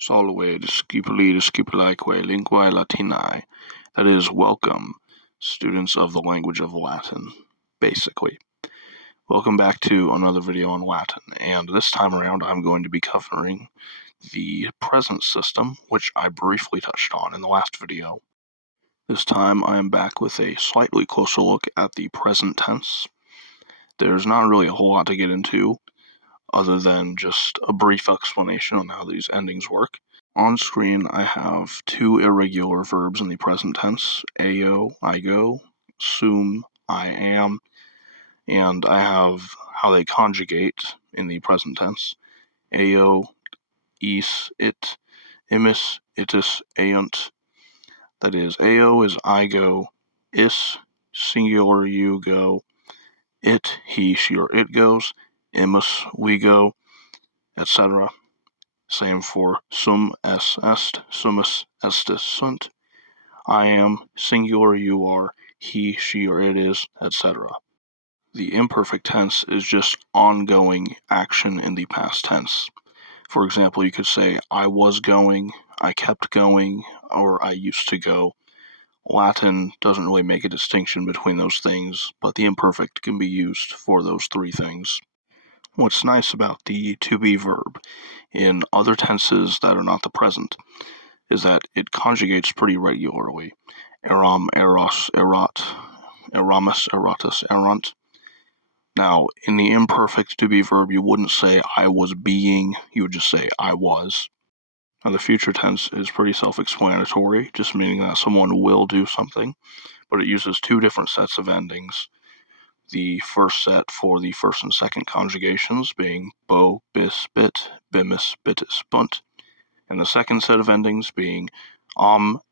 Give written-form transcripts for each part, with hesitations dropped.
Salve, discipuli discipulique linguae Latinae. That is, welcome, students of the language of Latin, basically. Welcome back to another video on Latin, and this time around I'm going to be covering the present system, which I briefly touched on in the last video. This time I am back with a slightly closer look at the present tense. There's not really a whole lot to get into, other than just a brief explanation on how these endings work. On screen, I have two irregular verbs in the present tense, ao, I go, sum, I am, and I have how they conjugate in the present tense, ao, is, it, imis, itus, aiunt. That is, ao is I go, is, singular you go, it, he, she, or it goes, imus, we go, etc. Same for sum es est, sumus estis sunt, I am, singular you are, he, she, or it is, etc. The imperfect tense is just ongoing action in the past tense. For example, you could say, I was going, I kept going, or I used to go. Latin doesn't really make a distinction between those things, but the imperfect can be used for those three things. What's nice about the to be verb in other tenses that are not the present is that it conjugates pretty regularly. Eram, eros, erat, eramus, eratus, erant. Now, in the imperfect to be verb, you wouldn't say I was being, you would just say I was. Now, the future tense is pretty self-explanatory, just meaning that someone will do something, but it uses two different sets of endings. The first set for the first and second conjugations being bo, bis, bit, bimis, bitis, bunt, and the second set of endings being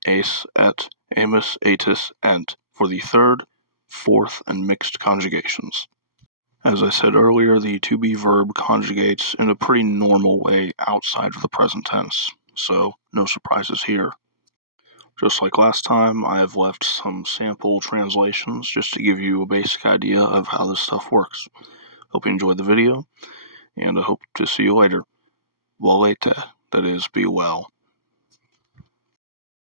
ace, et, amus, atis, ent for the third, fourth, and mixed conjugations. As I said earlier, the to be verb conjugates in a pretty normal way outside of the present tense, so no surprises here. Just like last time, I have left some sample translations just to give you a basic idea of how this stuff works. Hope you enjoyed the video, and I hope to see you later. Volete, that is, be well.